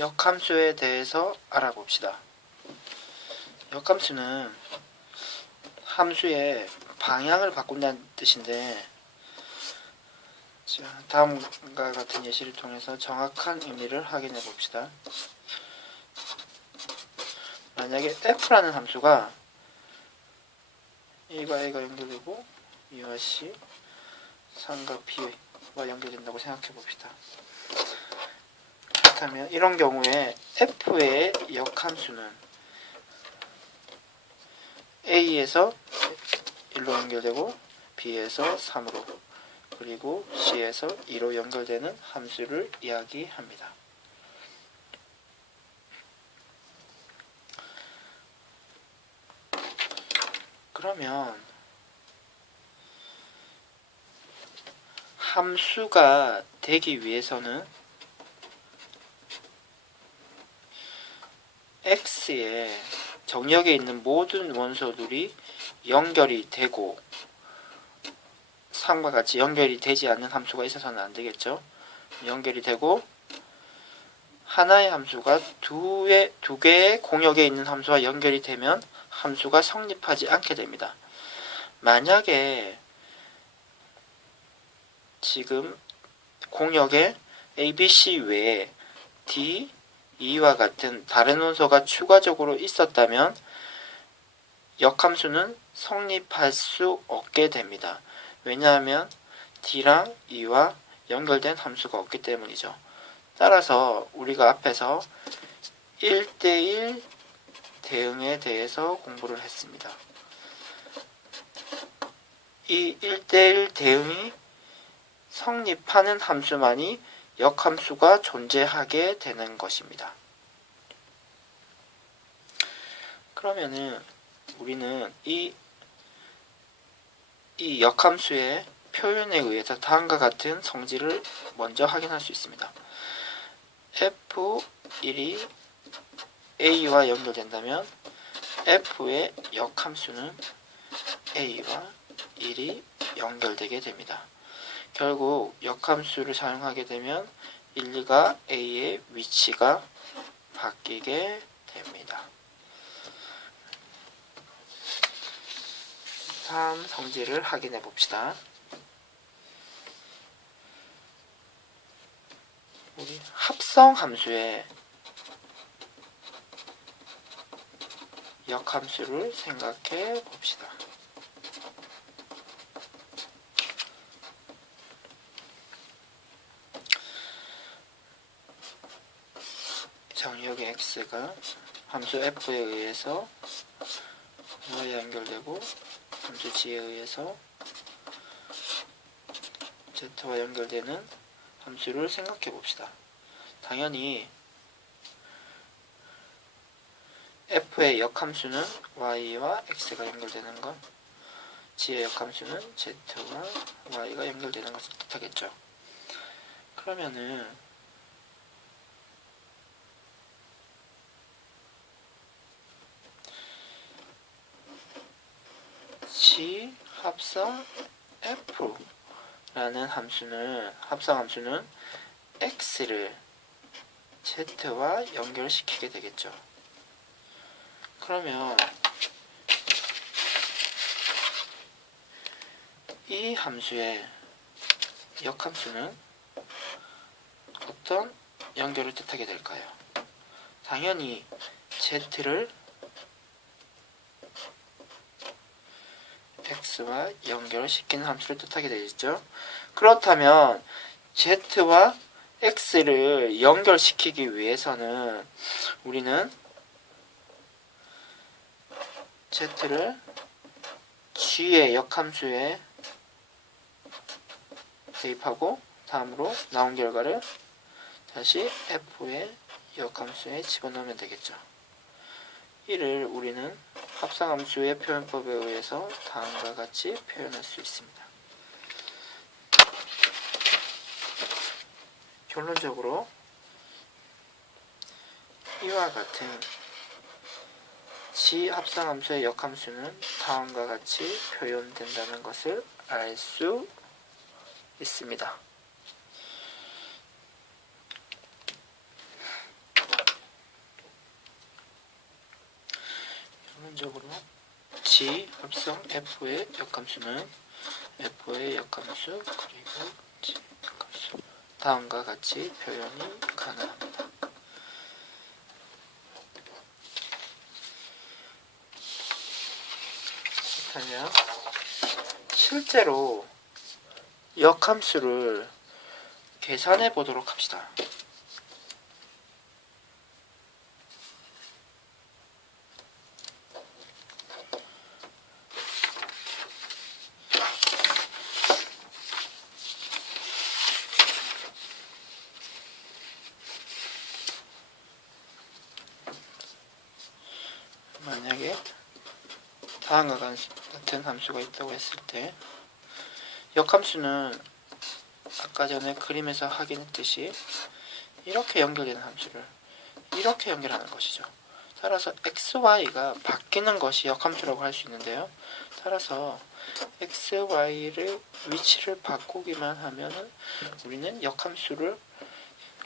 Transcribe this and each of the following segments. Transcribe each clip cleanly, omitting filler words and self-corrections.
역함수에 대해서 알아봅시다. 역함수는 함수의 방향을 바꾼다는 뜻인데, 다음과 같은 예시를 통해서 정확한 의미를 확인해 봅시다. 만약에 f라는 함수가 a가 연결되고 b와 c, 3과 b와 연결된다고 생각해 봅시다. 그렇다면 이런 경우에 f의 역함수는 a에서 1로 연결되고 b에서 3으로 그리고 c에서 2로 연결되는 함수를 이야기합니다. 그러면 함수가 되기 위해서는 x의 정역에 있는 모든 원소들이 연결이 되고 3과 같이 연결이 되지 않는 함수가 있어서는 안 되겠죠. 연결이 되고 하나의 함수가 두 개의 공역에 있는 함수와 연결이 되면 함수가 성립하지 않게 됩니다. 만약에 지금 공역에 ABC 외에 D, E와 같은 다른 원소가 추가적으로 있었다면 역함수는 성립할 수 없게 됩니다. 왜냐하면 D랑 E와 연결된 함수가 없기 때문이죠. 따라서 우리가 앞에서 1대1 대응에 대해서 공부를 했습니다. 이 1대1 대응이 성립하는 함수만이 역함수가 존재하게 되는 것입니다. 그러면은 우리는 이 역함수의 표현에 의해서 다음과 같은 성질을 먼저 확인할 수 있습니다. F1이 A와 연결된다면 F의 역함수는 A와 1이 연결되게 됩니다. 결국 역함수를 사용하게 되면 1, 2가 A의 위치가 바뀌게 됩니다. 다음 성질을 확인해 봅시다. 우리 합성함수의 역함수를 생각해 봅시다. 정역의 x가 함수 f에 의해서 y에 연결되고 함수 g에 의해서 z와 연결되는 함수를 생각해 봅시다. 당연히 f의 역함수는 y와 x가 연결되는 것, g의 역함수는 z와 y가 연결되는 것을 뜻하겠죠. 그러면은 G 합성 F라는 합성함수는 X를 Z와 연결시키게 되겠죠. 그러면 이 함수의 역함수는 어떤 연결을 뜻하게 될까요? 당연히 Z를 x와 연결시키는 함수를 뜻하게 되겠죠. 그렇다면 z와 x를 연결시키기 위해서는 우리는 z를 g의 역함수에 대입하고 다음으로 나온 결과를 다시 f의 역함수에 집어넣으면 되겠죠. 이를 우리는 합성함수의 표현법에 의해서 다음과 같이 표현할 수 있습니다. 결론적으로 이와 같은 G 합성함수의 역함수는 다음과 같이 표현된다는 것을 알 수 있습니다. 결론적으로 G 합성 F의 역함수는 F의 역함수 그리고 G 역함수 다음과 같이 표현이 가능합니다. 그러면 실제로 역함수를 계산해 보도록 합시다. 만약에 다음과 같은 함수가 있다고 했을 때 역함수는 아까 전에 그림에서 확인했듯이 이렇게 연결되는 함수를 이렇게 연결하는 것이죠. 따라서 xy가 바뀌는 것이 역함수라고 할 수 있는데요. 따라서 xy를 위치를 바꾸기만 하면 우리는 역함수를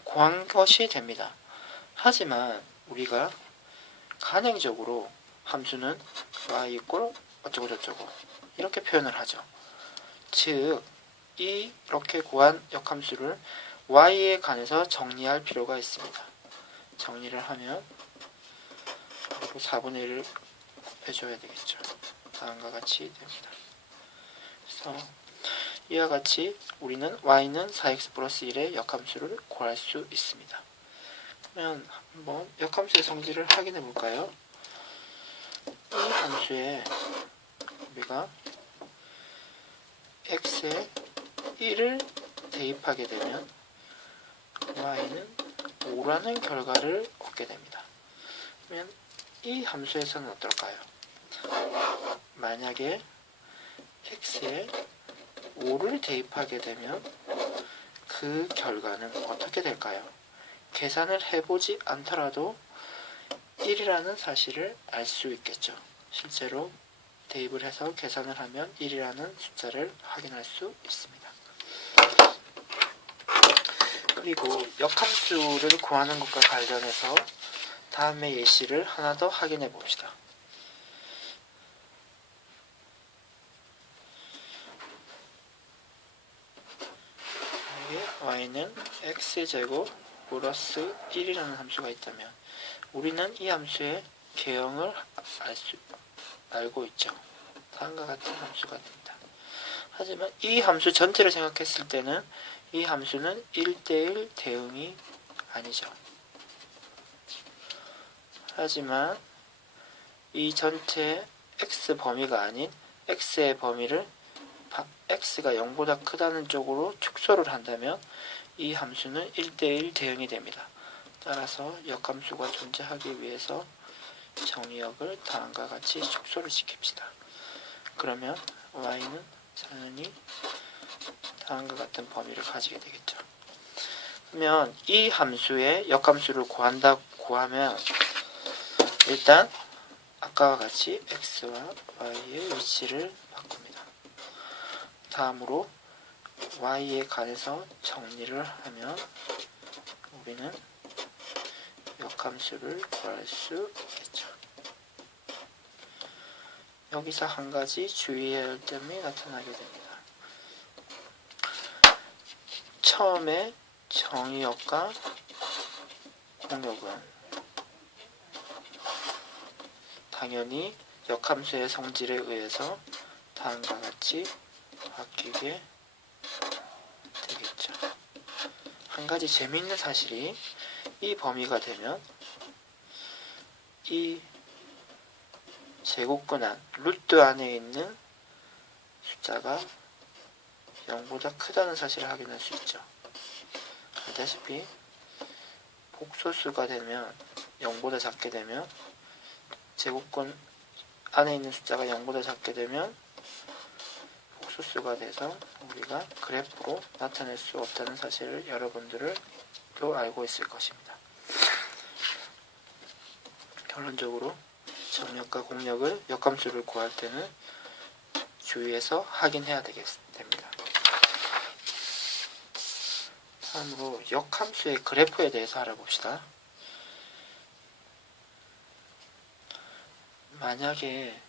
구한 것이 됩니다. 하지만 우리가 간행적으로 함수는 y 이꼴 어쩌고 저쩌고 이렇게 표현을 하죠. 즉 이렇게 구한 역함수를 y에 관해서 정리할 필요가 있습니다. 정리를 하면 그리고 4분의 1을 곱해줘야 되겠죠. 다음과 같이 됩니다. 그래서 이와 같이 우리는 y는 4x 플러스 1의 역함수를 구할 수 있습니다. 그러면 한번 역함수의 성질을 확인해 볼까요? 이 함수에 우리가 x에 1을 대입하게 되면 y는 5라는 결과를 얻게 됩니다. 그러면 이 함수에서는 어떨까요? 만약에 x에 5를 대입하게 되면 그 결과는 어떻게 될까요? 계산을 해보지 않더라도 1이라는 사실을 알 수 있겠죠. 실제로 대입을 해서 계산을 하면 1이라는 숫자를 확인할 수 있습니다. 그리고 역함수를 구하는 것과 관련해서 다음의 예시를 하나 더 확인해 봅시다. y는 x제곱 플러스 1이라는 함수가 있다면 우리는 이 함수의 개형을 알고 있죠. 다음과 같은 함수가 됩니다. 하지만 이 함수 전체를 생각했을 때는 이 함수는 1대1 대응이 아니죠. 하지만 이 전체 x 범위가 아닌 x의 범위를 x가 0보다 크다는 쪽으로 축소를 한다면 이 함수는 1대1 대응이 됩니다. 따라서 역함수가 존재하기 위해서 정의역을 다음과 같이 축소를 시킵시다. 그러면 y는 당연히 다음과 같은 범위를 가지게 되겠죠. 그러면 이 함수의 역함수를 구하면 일단 아까와 같이 x와 y의 위치를 바꿉니다. 다음으로 y에 관해서 정리를 하면 우리는 역함수를 구할 수 있겠죠. 여기서 한 가지 주의해야 할 점이 나타나게 됩니다. 처음에 정의역과 공역은 당연히 역함수의 성질에 의해서 다음과 같이 바뀌게 되겠죠. 한 가지 재미있는 사실이 이 범위가 되면 이 제곱근 안, 루트 안에 있는 숫자가 0보다 크다는 사실을 확인할 수 있죠. 알다시피 복소수가 되면 0보다 작게 되면 제곱근 안에 있는 숫자가 0보다 작게 되면 복소수가 돼서 우리가 그래프로 나타낼 수 없다는 사실을 여러분들도 알고 있을 것입니다. 결론적으로 정역과 공역을 역함수를 구할 때는 주의해서 확인해야 됩니다. 다음으로 역함수의 그래프에 대해서 알아봅시다. 만약에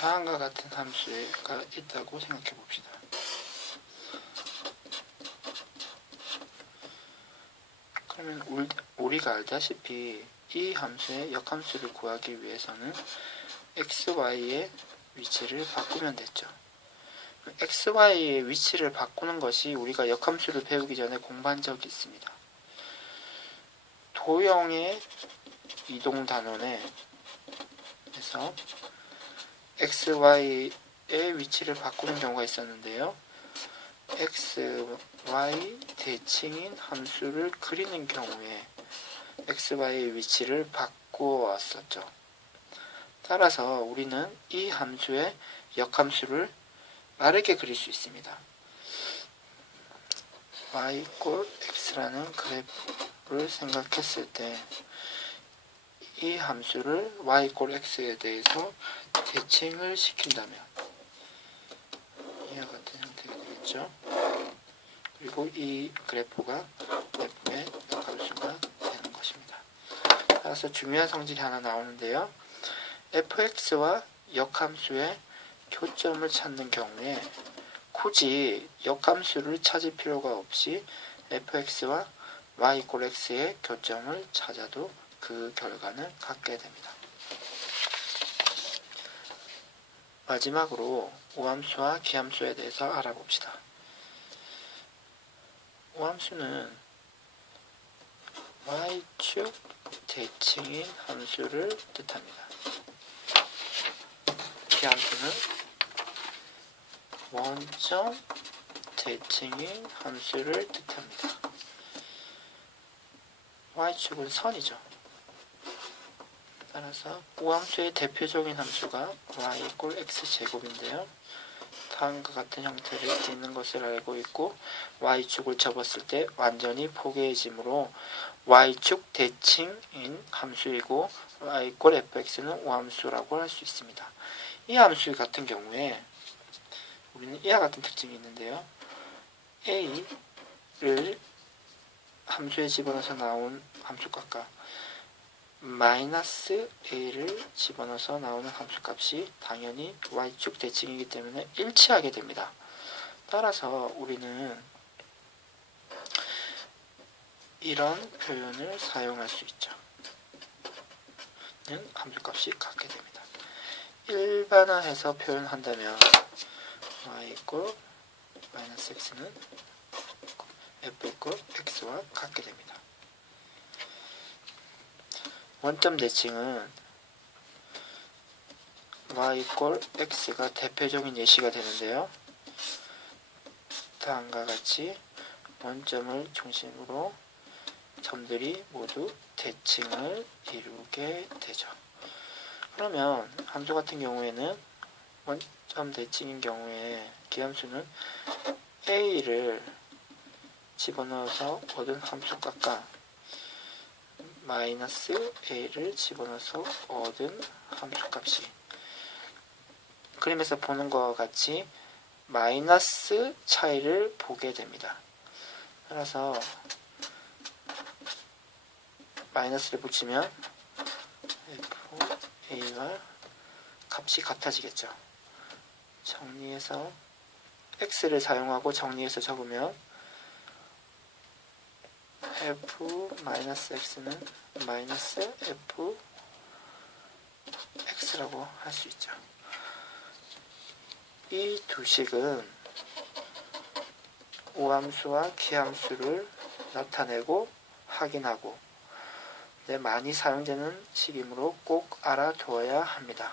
다음과 같은 함수가 있다고 생각해 봅시다. 그러면 우리가 알다시피 이 함수의 역함수를 구하기 위해서는 x, y의 위치를 바꾸면 됐죠. x, y의 위치를 바꾸는 것이 우리가 역함수를 배우기 전에 공부한 적이 있습니다. 도형의 이동 단원에서 x, y의 위치를 바꾸는 경우가 있었는데요. x, y 대칭인 함수를 그리는 경우에 x, y의 위치를 바꾸었었죠. 따라서 우리는 이 함수의 역함수를 빠르게 그릴 수 있습니다. y = x라는 그래프를 생각했을 때 이 함수를 y = x에 대해서 대칭을 시킨다면 이와 같은 형태가 되겠죠. 그리고 이 그래프가 f의 역함수가 되는 것입니다. 따라서 중요한 성질이 하나 나오는데요. fx와 역함수의 교점을 찾는 경우에 굳이 역함수를 찾을 필요가 없이 fx와 y = x의 교점을 찾아도 그 결과는 같게 됩니다. 마지막으로 우함수와 기함수에 대해서 알아봅시다. 우함수는 y축 대칭인 함수를 뜻합니다. 기함수는 원점 대칭인 함수를 뜻합니다. y축은 선이죠. 따라서 우함수의 대표적인 함수가 y = x제곱인데요. 다음과 같은 형태를 띠는 것을 알고 있고 y축을 접었을 때 완전히 포개해지므로 y축 대칭인 함수이고 y = fx는 우함수라고 할 수 있습니다. 이 함수 같은 경우에 우리는 이와 같은 특징이 있는데요. a를 함수에 집어넣어서 나온 함수값과 -a를 집어넣어서 나오는 함수값이 당연히 y축 대칭이기 때문에 일치하게 됩니다. 따라서 우리는 이런 표현을 사용할 수 있죠. 는 함수값이 같게 됩니다. 일반화해서 표현한다면 y = x는 f = x와 같게 됩니다. 원점 대칭은 y = x가 대표적인 예시가 되는데요. 다음과 같이 원점을 중심으로 점들이 모두 대칭을 이루게 되죠. 그러면 함수 같은 경우에는 원점 대칭인 경우에 기함수는 a를 집어넣어서 얻은 함수값과 -a를 집어넣어서 얻은 함수값이 그림에서 보는 것과 같이 마이너스 차이를 보게 됩니다. 따라서 마이너스를 붙이면 fa와 값이 같아지겠죠. 정리해서 x를 사용하고 정리해서 적으면 f-x는 -fx라고 할 수 있죠. 이 두 식은 우함수와 기함수를 나타내고 확인하고 많이 사용되는 식이므로 꼭 알아두어야 합니다.